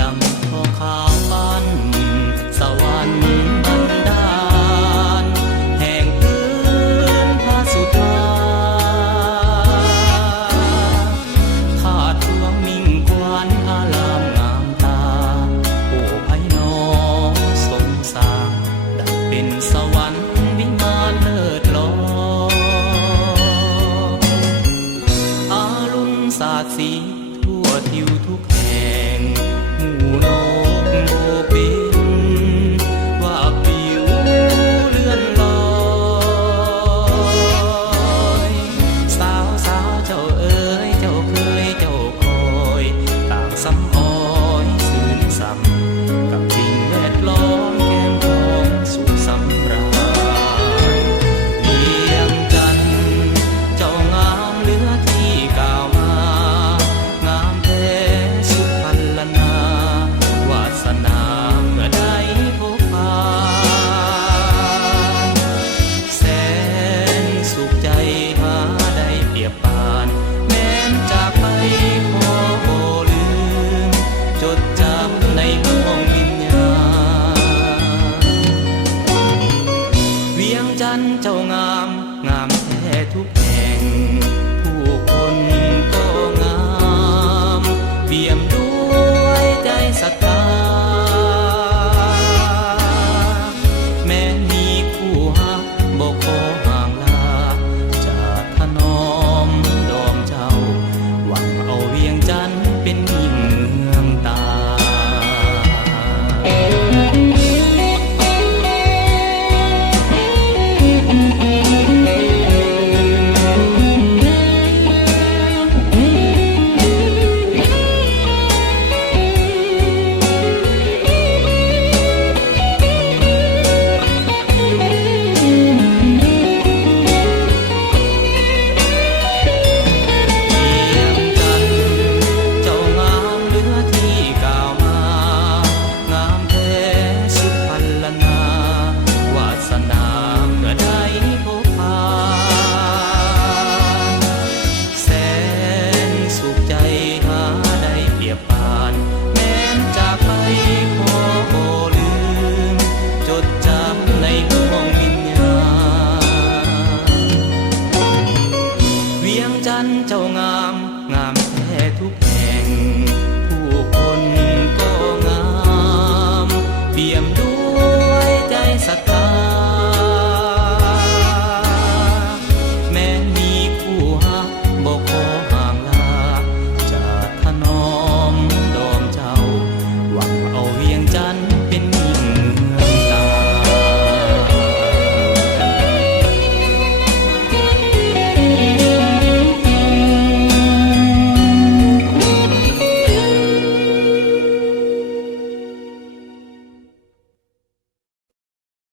ดังทอขาวปั้นสวรรค์บันดาลแห่งพื้นพระสุธาธาตุหลวงมิ่งขวัญอารามงามตาผู้ไพน้องสงสารดังเป็นสวรรค์วิมานเลิศลอยอารุณสาดสีทั่วทิวทุกแห่งหมู่นกโบบินว่าปิวเลื่อนลอยสาวสาวเจ้าเอ๋ยเจ้าเคยเจ้าคอยต่างซ้ำอ้อยซื่นซ้ำกับสิ่งแวดล้อมแก้มทองสุขสำราญเวียงจันทร์เจ้างามเหลือที่กล่าวมางามแท้สุดพันละนาวาสนาเมื่อได้พบผ่านแสนสุขใจหาได้เปรียบปานแม้นจากไปขอบ่ลืมจดจำในห้วงวิญญาณเวียงจันทร์เจ้างามงามแท้ทุกแห่งผู้คนก็งามเปี่ยมด้วยใจศรัทธาแม้มีคู่ฮักบ่ขอห่างลาจะถนอมดอมเจ้าหวังเอาเวียงจันทร์เป็นมิ่งเมืองตาเจ้า